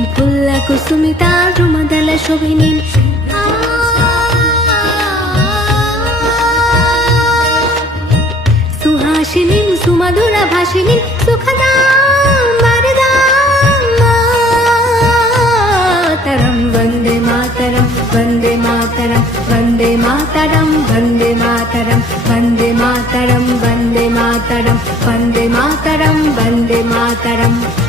कुसुमिता रुमदल शोभिनीं सुहासिनीं सुमधुर भाषिनीं सुखदां वरदां मातरं वन्दे मातरं वन्दे मातरं वन्दे मातरं वन्दे मातरं वन्दे मातरं वन्दे मातरं वन्दे मातरं वन्दे मातरम्